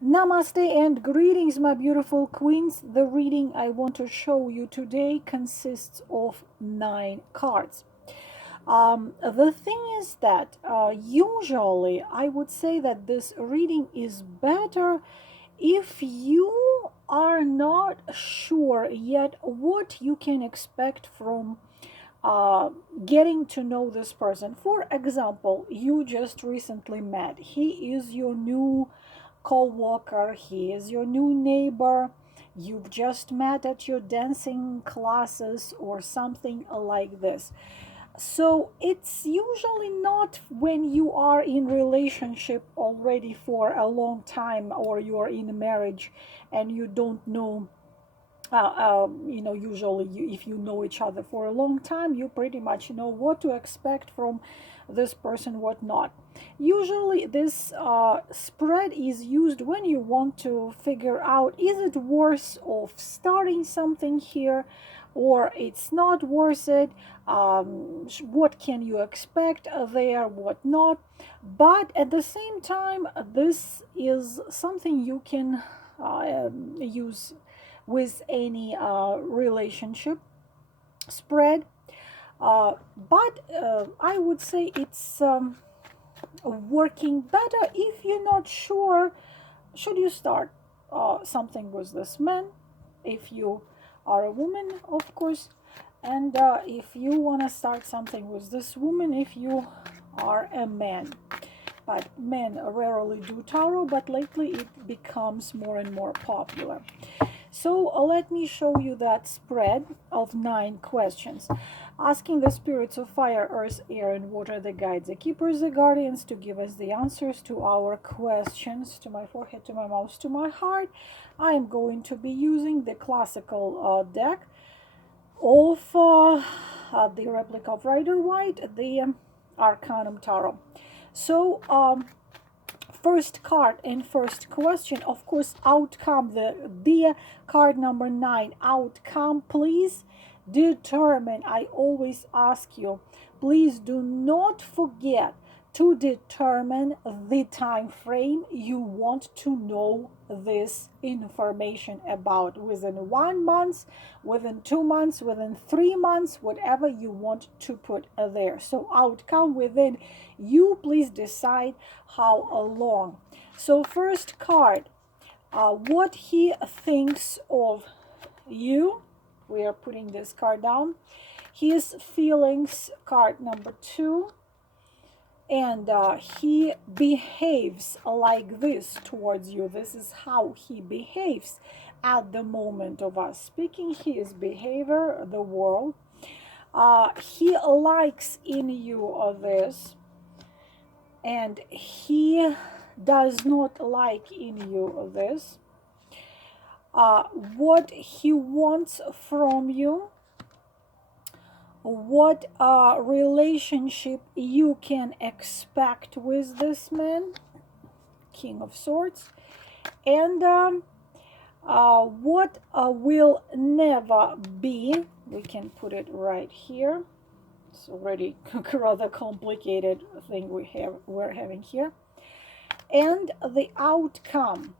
Namaste and greetings, my beautiful queens. The reading I want to show you today consists of 9 cards. The thing is that usually I would say that this reading is better if you are not sure yet what you can expect from uh, getting to know this person. For example, you just recently met, he is your new co-worker, he is your new neighbor, you've just met at your dancing classes or something like this. So it's usually not when you are in relationship already for a long time, or you are in a marriage and you don't know, usually if you know each other for a long time, you pretty much know what to expect from this person, what not. Usually this spread is used when you want to figure out, is it worth of starting something here, or it's not worth it. What can you expect there, what not. But at the same time, this is something you can use with any relationship spread. But I would say it's working better if you're not sure, should you start something with this man, if you are a woman, of course, and if you want to start something with this woman, if you are a man. But men rarely do tarot, but lately it becomes more and more popular. So let me show you that spread of 9 questions, asking the spirits of fire, earth, air, and water, the guides, the keepers, the guardians, to give us the answers to our questions. To my forehead, to my mouth, to my heart. I am going to be using the classical deck of the replica of Rider White, the Arcanum Tarot. So first card and first question, of course, outcome, the card number 9, outcome. Please determine, I always ask you, please do not forget to determine the time frame you want to know this information about, within 1 month, within 2 months, within 3 months, whatever you want to put there. So outcome within, you please decide how long. So first card, what he thinks of you. We are putting this card down. His feelings, card number 2. And he behaves like this towards you. This is how he behaves at the moment of us speaking. His behavior, the world. He likes in you this, and he does not like in you this. What he wants from you, what relationship you can expect with this man, King of Swords, and what will never be. We can put it right here. It's already rather complicated thing we're having here. And the outcome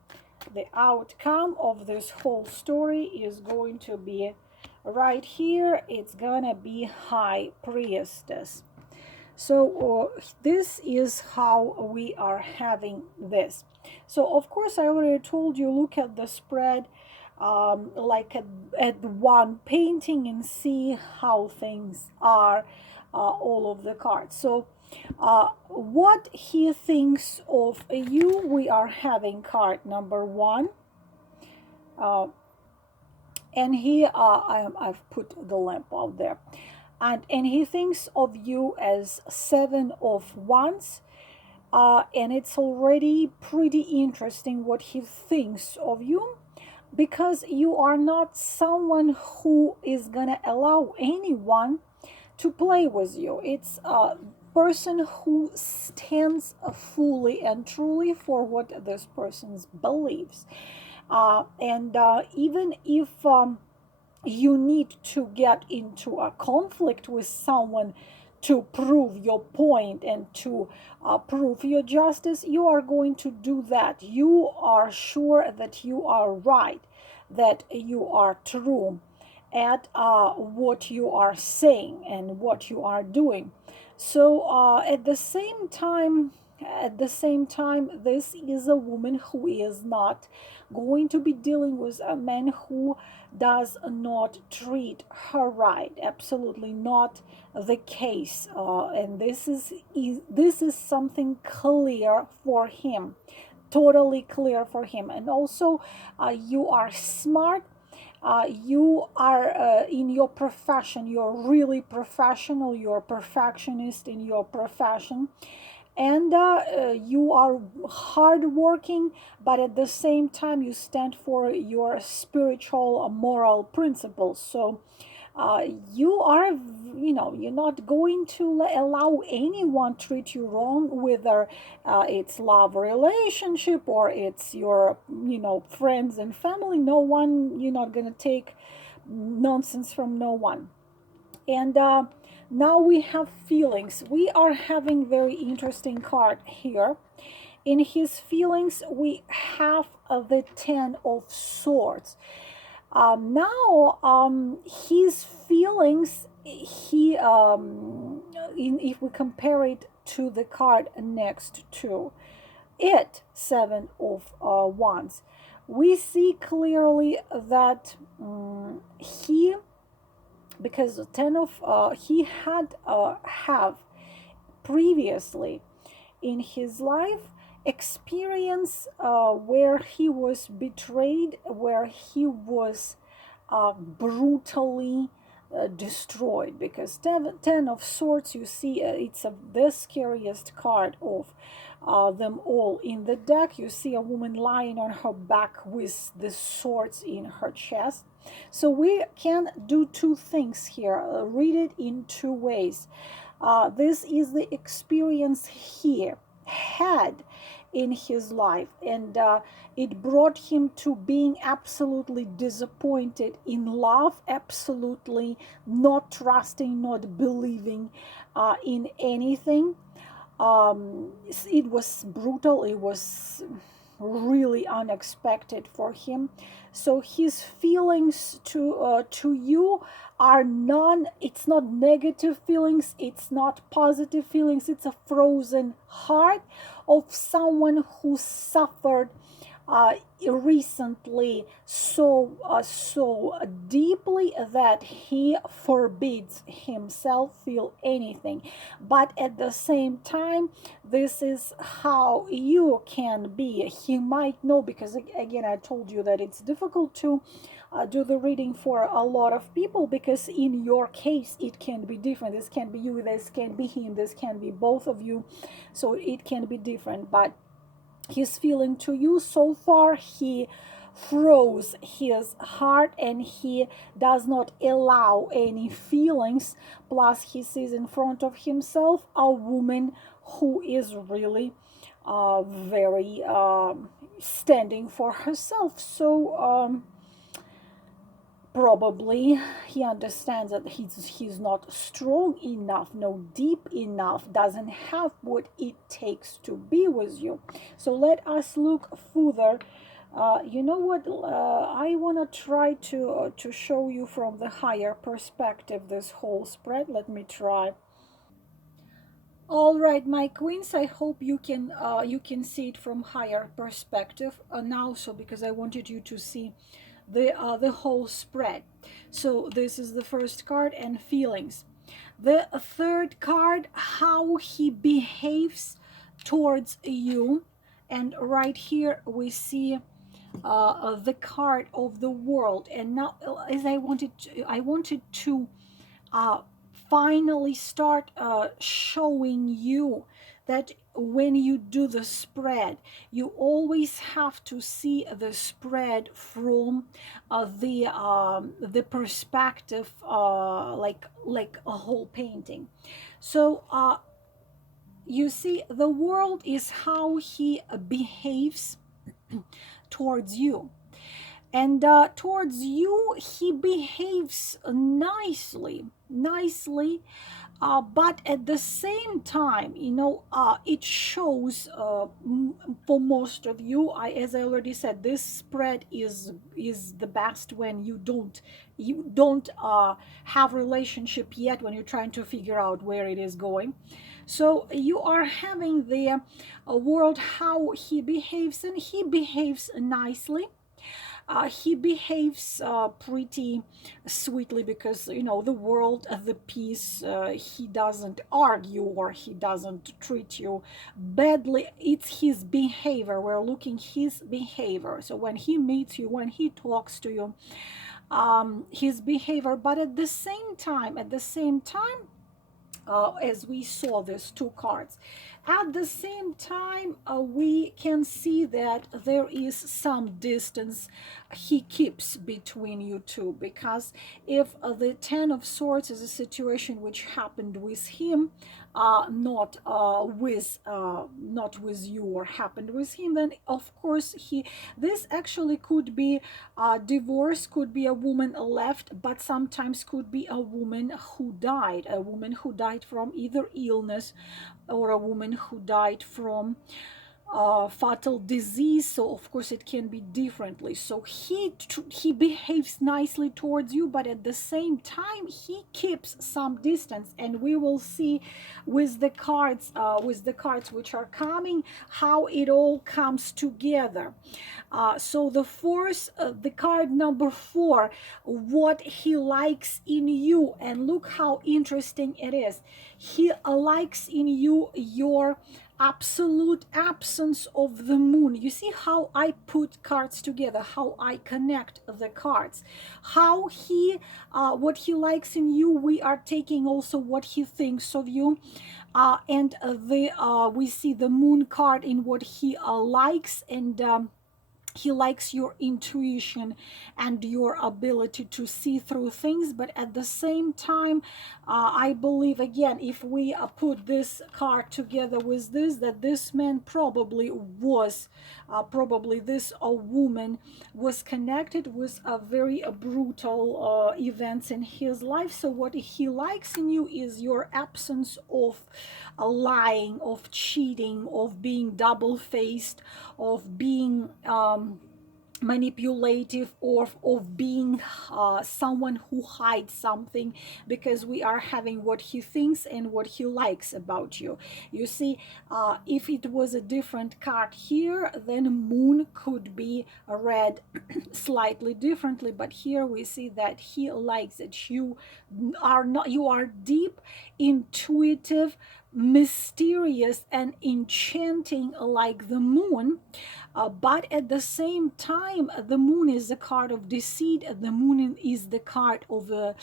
of this whole story is going to be right here. It's gonna be High Priestess. So this is how we are having this. So of course I already told you, look at the spread like at one painting and see how things are, all of the cards. So what he thinks of you, we are having card number 1. And here I've put the lamp out there. And he thinks of you as 7 of Wands. And it's already pretty interesting what he thinks of you, because you are not someone who is gonna allow anyone to play with you. It's a person who stands fully and truly for what this person believes. And even if you need to get into a conflict with someone to prove your point and to prove your justice, you are going to do that. You are sure that you are right, that you are true at what you are saying and what you are doing. So at the same time, this is a woman who is not going to be dealing with a man who does not treat her right. Absolutely not the case. And this is something clear for him, totally clear for him. And also, you are smart, you are in your profession, you're really professional, you're perfectionist in your profession, and you are hardworking, but at the same time you stand for your spiritual moral principles. So you are, you're not going to allow anyone treat you wrong, whether it's love relationship or it's your, friends and family. No one, you're not going to take nonsense from no one. And now we have feelings. We are having very interesting card here. In his feelings, we have the Ten of Swords. Now, his feelings, if we compare it to the card next to it, Seven of Wands, we see clearly that he, because the ten of he had have previously in his life experience where he was betrayed, where he was brutally destroyed. Because ten of Swords, you see, it's the scariest card of them all in the deck. You see a woman lying on her back with the swords in her chest. So we can do two things here, read it in two ways. This is the experience he had in his life, and it brought him to being absolutely disappointed in love, absolutely not trusting, not believing in anything. It was brutal, it was really unexpected for him. So his feelings to you are it's not negative feelings, it's not positive feelings, it's a frozen heart of someone who suffered recently so deeply that he forbids himself feel anything. But at the same time, this is how you can be. He might know, because again, I told you that it's difficult to do the reading for a lot of people, because in your case it can be different. This can be you, this can be him, this can be both of you, so it can be different. But his feeling to you so far, he froze his heart and he does not allow any feelings. Plus, he sees in front of himself a woman who is really very standing for herself. So probably he understands that he's not strong enough, no deep enough, doesn't have what it takes to be with you. So let us look further. You know what, I want to try to show you from the higher perspective this whole spread. Let me try. All right, my queens, I hope you can see it from higher perspective now. So because I wanted you to see the whole spread. So this is the first card, and feelings. The third card, how he behaves towards you. And right here we see the card of the world. And now, as I wanted to uh, finally start showing you that when you do the spread, you always have to see the spread from the perspective, like a whole painting. So you see, the world is how he behaves towards you. And towards you, he behaves nicely, But at the same time, it shows for most of you, as I already said, this spread is the best when you don't have relationship yet, when you're trying to figure out where it is going. So you are having the world, how he behaves, and he behaves nicely. He behaves pretty sweetly, because the world, the peace, he doesn't argue or he doesn't treat you badly. It's his behavior. We're looking his behavior. So when he meets you, when he talks to you, his behavior. But at the same time, as we saw these two cards. At the same time, we can see that there is some distance he keeps between you two, because if the Ten of Swords is a situation which happened with him, not with you, or happened with him, then of course this actually could be divorce, could be a woman left, but sometimes could be a woman who died from either illness, or a woman who died from fatal disease. So of course it can be differently. So he behaves nicely towards you, but at the same time he keeps some distance, and we will see with the cards which are coming, how it all comes together. So the card number 4, what he likes in you, and look how interesting it is. He likes in you your absolute absence of the moon. You see how I put cards together, how I connect the cards, how what he likes in you, we are taking also what he thinks of you. And we see the moon card in what he likes, and he likes your intuition and your ability to see through things. But at the same time, I believe, again, if we put this card together with this, that this man probably this woman was connected with a very brutal events in his life. So what he likes in you is your absence of lying, of cheating, of being double-faced, of being manipulative, or of being someone who hides something, because we are having what he thinks and what he likes about you. You see, if it was a different card here, then moon could be read slightly differently, but here we see that he likes that you are deep, intuitive, mysterious, and enchanting like the moon. But at the same time, the moon is the card of deceit. The moon is the card of a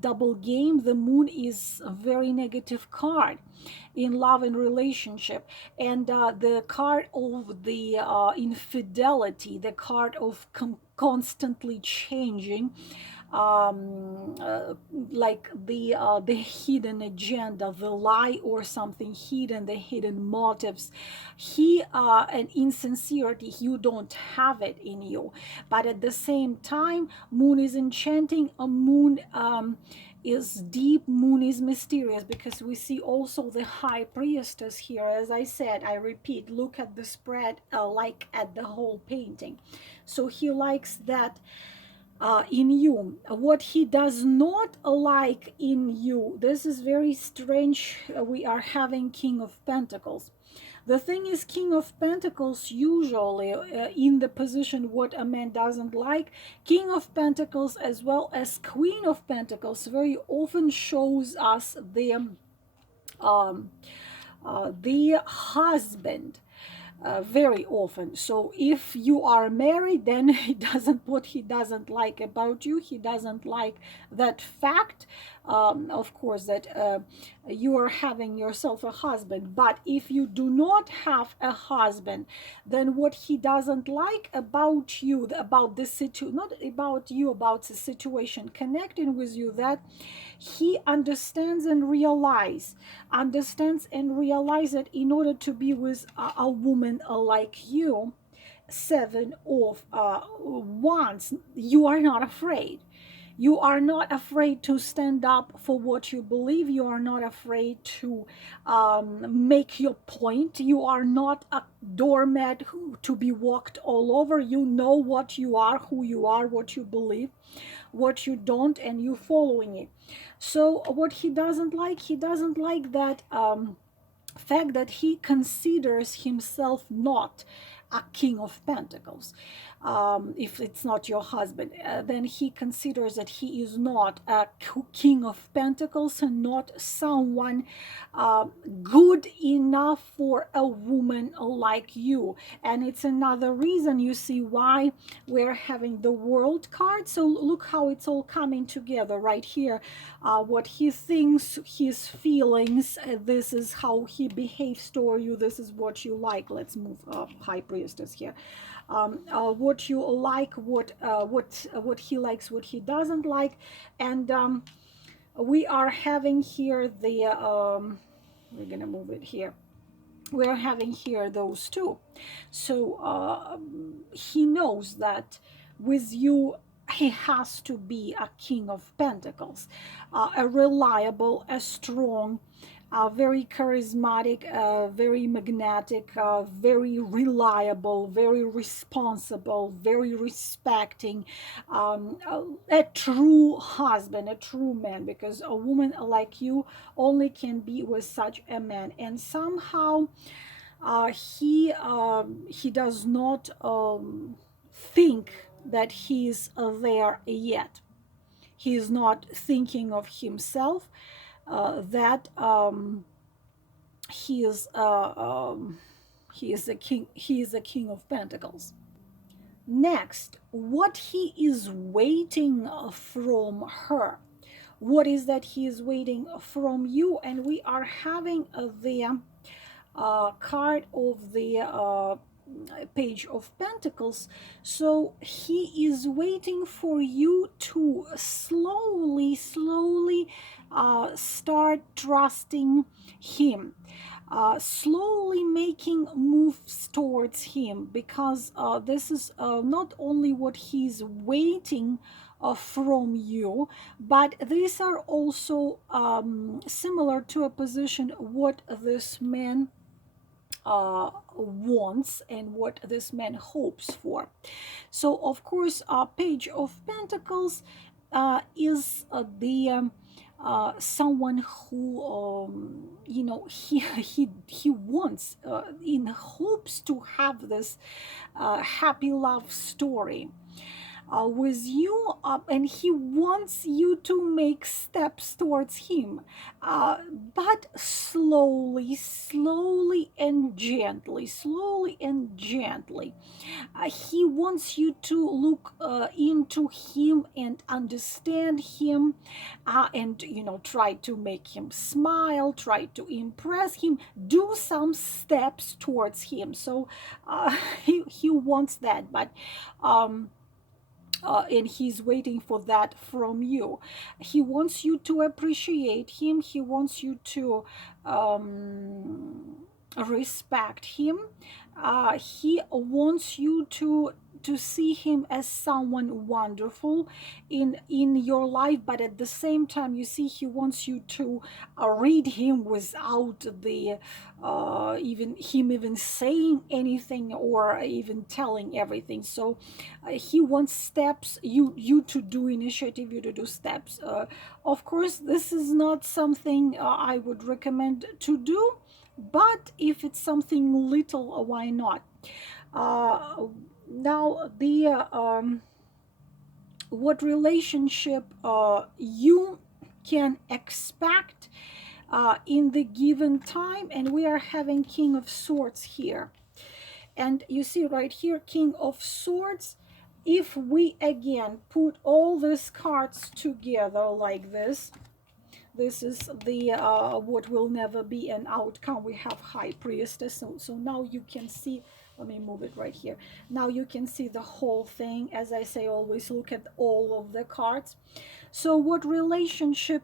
double game. The moon is a very negative card in love and relationship. And the card of the infidelity, the card of constantly changing, like the hidden agenda, the lie or something hidden, the hidden motives. And insincerity, you don't have it in you. But at the same time, moon is enchanting. A moon is deep, moon is mysterious, because we see also the high priestess here. As I said, I repeat, look at the spread, like at the whole painting. So he likes that in you. What he does not like in you, this is very strange. We are having King of Pentacles. The thing is, King of Pentacles usually in the position what a man doesn't like. King of Pentacles as well as Queen of Pentacles very often shows us the husband. Very often. So if you are married, then what he doesn't like about you, he doesn't like that fact, of course, that you are having yourself a husband. But if you do not have a husband, then what he doesn't like about you, about the situation, not about you, about the situation connecting with you, that he understands and realizes that in order to be with a woman like you, 7 of Wands, you are not afraid. You are not afraid to stand up for what you believe. You are not afraid to make your point. You are not a doormat to be walked all over. You know what you are, who you are, what you believe, what you don't, and you following it. So what he doesn't like that fact that he considers himself not a king of pentacles. If it's not your husband, then he considers that he is not a king of pentacles and not someone uh, good enough for a woman like you. And it's another reason, you see, why we're having the world card. So look how it's all coming together right here. What he thinks, his feelings, this is how he behaves toward you, this is what you like. Let's move High Priestess here. What you like, what he likes, what he doesn't like. And we are having here the we're gonna move it here. We're having here those two. So he knows that with you he has to be a king of pentacles, a reliable, a strong, very charismatic, very magnetic, very reliable, very responsible, very respecting, a true husband, a true man, because a woman like you only can be with such a man. And somehow he does not think that he's there yet. He is not thinking of himself, that he is he is the king. He is the king of pentacles. Next, what he is waiting from her. What is that he is waiting from you? And we are having the card of the Page of Pentacles. So he is waiting for you to slowly start trusting him, slowly making moves towards him, because this is not only what he's waiting from you, but these are also similar to a position what this man wants and what this man hopes for. So of course Page of Pentacles is the someone who he wants, in hopes to have this happy love story with you, and he wants you to make steps towards him, but slowly and gently, he wants you to look into him and understand him, and try to make him smile, try to impress him, do some steps towards him. So he wants that, but and he's waiting for that from you. He wants you to appreciate him. He wants you to respect him. He wants you to see him as someone wonderful in your life, but at the same time, you see, he wants you to read him without the even saying anything or even telling everything. So he wants steps, you to do initiative, you to do steps. Of course, this is not something I would recommend to do, but if it's something little, why not? Now the what relationship you can expect in the given time. And we are having King of Swords here, and you see right here, King of Swords. If we again put all these cards together like this is the what will never be an outcome. We have High Priestess. So now you can see, let me move it right here. Now you can see the whole thing. As I say, always look at all of the cards. So what relationship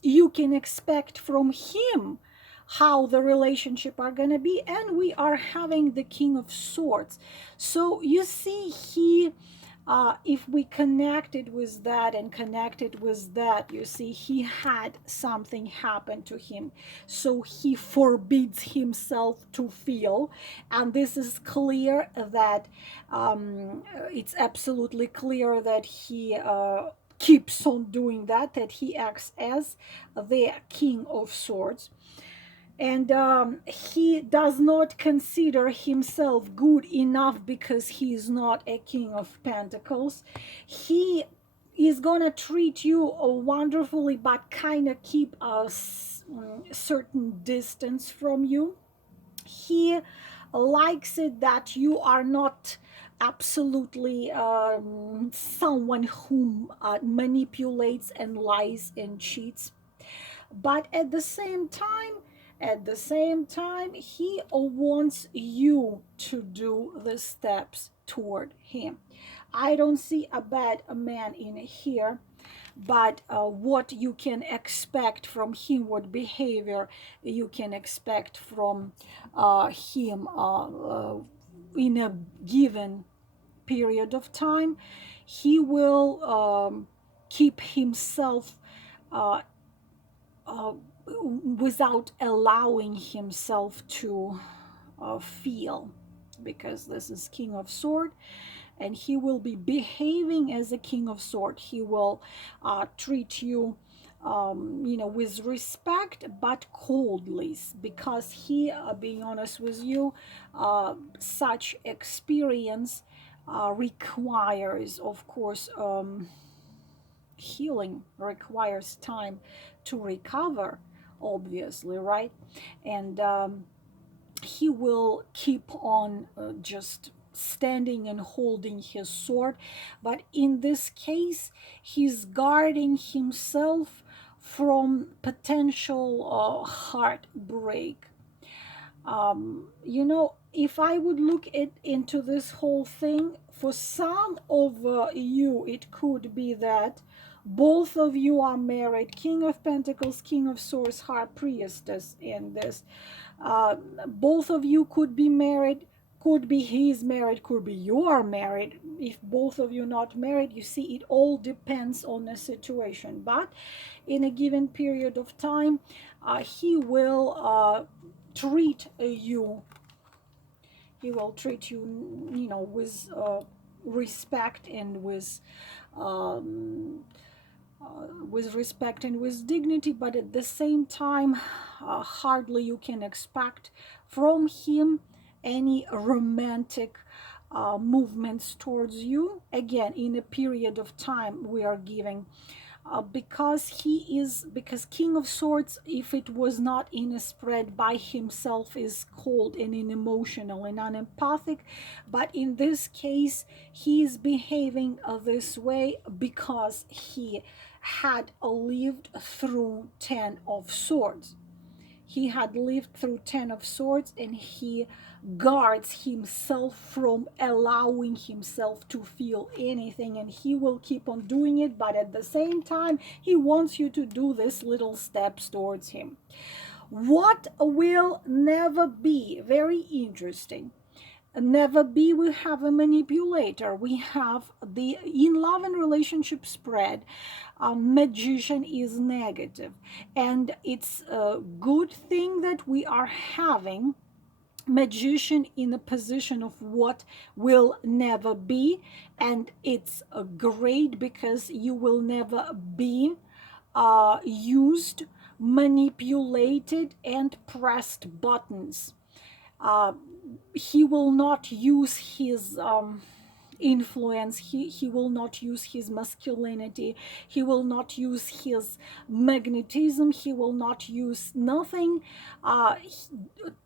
you can expect from him, how the relationship are gonna be. And we are having the King of Swords. So you see, he if we connected with that and connected with that, you see, he had something happen to him. So he forbids himself to feel. And this is clear that it's absolutely clear that he keeps on doing that, that he acts as the King of Swords. And he does not consider himself good enough because he is not a King of Pentacles. He is gonna treat you wonderfully, but kind of keep a certain distance from you. He likes it that you are not absolutely someone who manipulates and lies and cheats, but at the same time he wants you to do the steps toward him. I don't see a bad man in here, but what you can expect from him, what behavior you can expect from him in a given period of time. He will keep himself uh, without allowing himself to feel, because this is King of Sword, and he will be behaving as a King of Sword. He will treat you with respect, but coldly, because he, being honest with you, such experience requires, of course, healing requires time to recover, obviously, right? And he will keep on just standing and holding his sword, but in this case he's guarding himself from potential heartbreak. If I would look into this whole thing, for some of you, it could be that both of you are married. King of Pentacles, King of Swords, High Priestess in this. Both of you could be married. Could be he's married, could be you are married. If both of you not married, you see, it all depends on the situation. But in a given period of time, he will treat you with respect and um, with respect and with dignity, but at the same time, hardly you can expect from him any romantic movements towards you. Again, in a period of time we are giving, because King of Swords, if it was not in a spread by himself, is cold and emotional and unempathic. But in this case he is behaving this way because he had lived through 10 of Swords. He had lived through 10 of Swords, and he guards himself from allowing himself to feel anything, and he will keep on doing it, but at the same time he wants you to do these little steps towards him. What will never be, very interesting, never be, we have a manipulator. We have the in love and relationship spread, magician is negative, and it's a good thing that we are having magician in a position of what will never be. And it's great because you will never be used, manipulated, and pressed buttons. He will not use his influence. He will not use his masculinity. He will not use his magnetism. He will not use nothing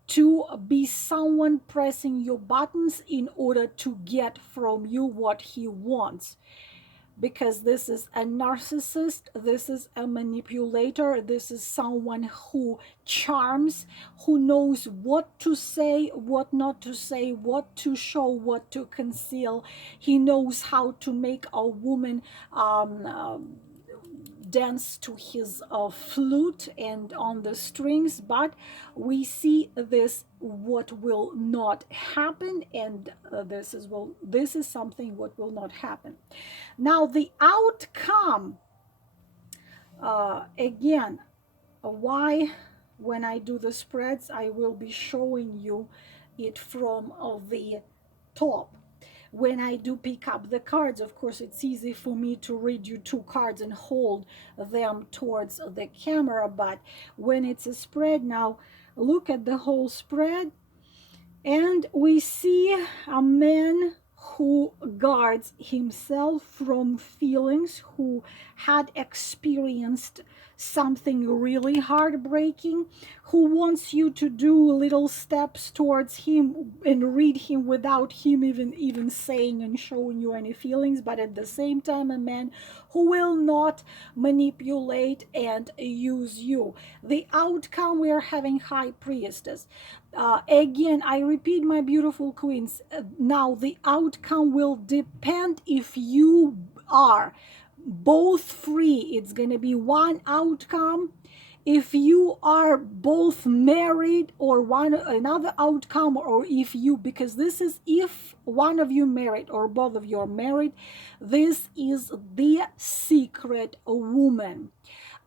to be someone pressing your buttons in order to get from you what he wants. Because this is a narcissist, this is a manipulator, this is someone who charms, who knows what to say, what not to say, what to show, what to conceal. He knows how to make a woman dance to his flute and on the strings, but we see this what will not happen, and this is something what will not happen. Now the outcome, again, why when I do the spreads I will be showing you it from the top. When I do pick up the cards, of course, it's easy for me to read you two cards and hold them towards the camera, but when it's a spread, now look at the whole spread, and we see a man who guards himself from feelings, who had experienced something really heartbreaking, who wants you to do little steps towards him and read him without him even saying and showing you any feelings, but at the same time a man who will not manipulate and use you. The outcome, we are having High Priestess. Again, I repeat, my beautiful queens, now the outcome will depend if you are both free. It's going to be one outcome. If you are both married, or another outcome, or if you, because this is if one of you married or both of you are married, this is the secret woman.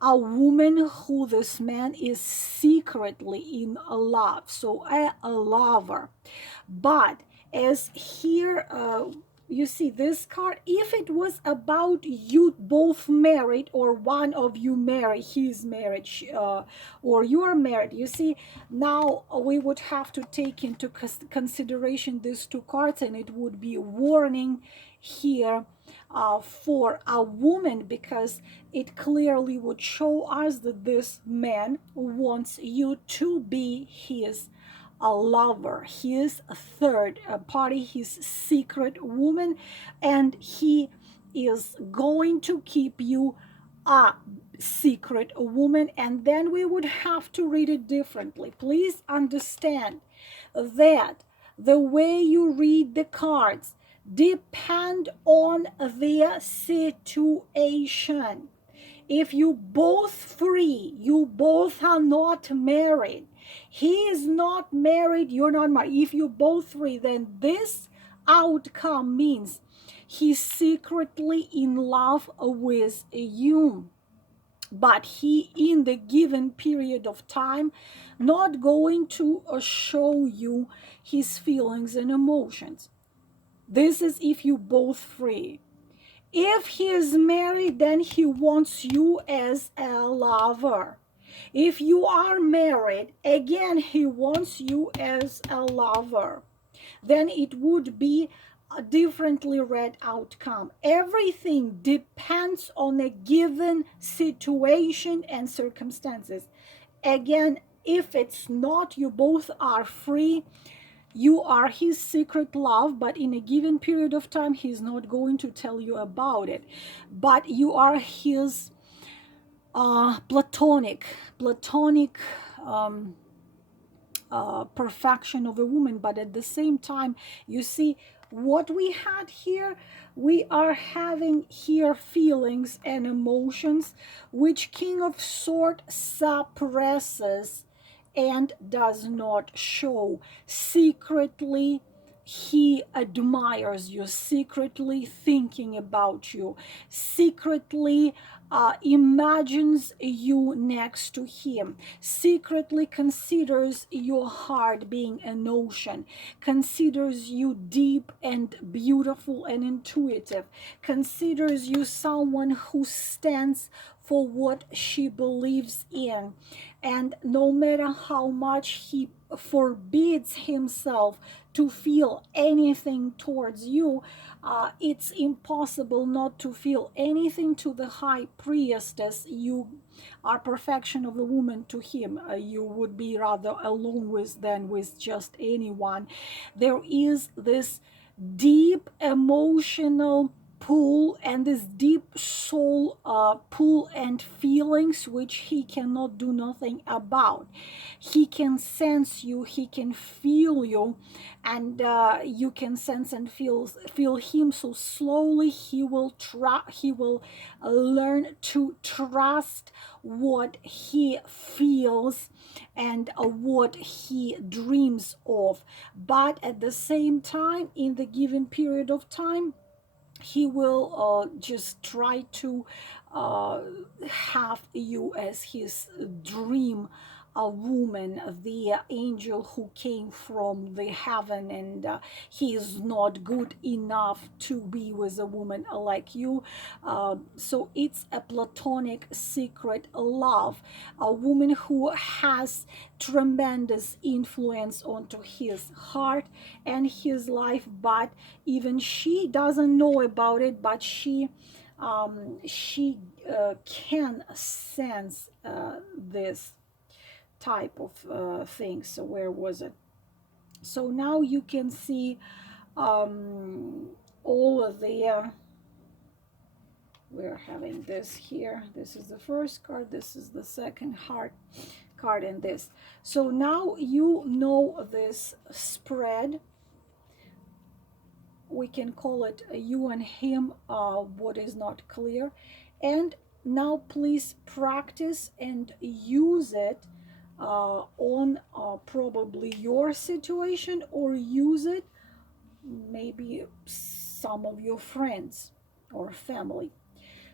A woman who this man is secretly in love, so a lover. But as here, you see this card, if it was about you both married, or one of you married, he's married, or you are married, you see, now we would have to take into consideration these two cards, and it would be warning here for a woman, because it clearly would show us that this man wants you to be his a lover, his third party, his secret woman, and he is going to keep you a secret woman. And then we would have to read it differently. Please understand that the way you read the cards depend on the situation. If you both free, you both are not married, he is not married, you're not married, if you both free, then this outcome means he's secretly in love with you, but he, in the given period of time, not going to show you his feelings and emotions. This is if you both free. If he is married, then he wants you as a lover. If you are married, again, he wants you as a lover. Then it would be a differently read outcome. Everything depends on a given situation and circumstances. Again, if it's not, you both are free, you are his secret love, but in a given period of time, he's not going to tell you about it. But you are his platonic perfection of a woman. But at the same time, you see what we had here, we are having here feelings and emotions which King of Swords suppresses and does not show. Secretly he admires you, secretly thinking about you, secretly imagines you next to him, secretly considers your heart being an ocean, considers you deep and beautiful and intuitive, considers you someone who stands for what she believes in. And no matter how much he forbids himself to feel anything towards you, it's impossible not to feel anything to the High Priestess. You are perfection of a woman to him. You would be rather alone with than with just anyone. There is this deep emotional pull, and this deep soul pull and feelings which he cannot do nothing about. He can sense you, he can feel you, and you can sense and feel him. So slowly he will learn to trust what he feels and what he dreams of. But at the same time, in the given period of time, he will just try to have you as his dream a woman, the angel who came from the heaven, and he is not good enough to be with a woman like you. So it's a platonic secret love, a woman who has tremendous influence onto his heart and his life, but even she doesn't know about it, but she can sense this type of thing. So where was it? So now you can see all of the we're having this here. This is the first card, this is the second heart card, and this. So now you know this spread. We can call it you and him, what is not clear. And now please practice and use it on probably your situation, or use it maybe some of your friends or family.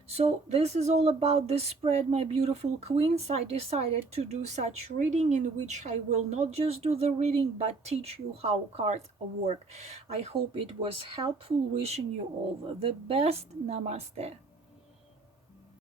So this is all about this spread, my beautiful queens. I decided to do such reading in which I will not just do the reading but teach you how cards work. I hope it was helpful. Wishing you all the best. Namaste.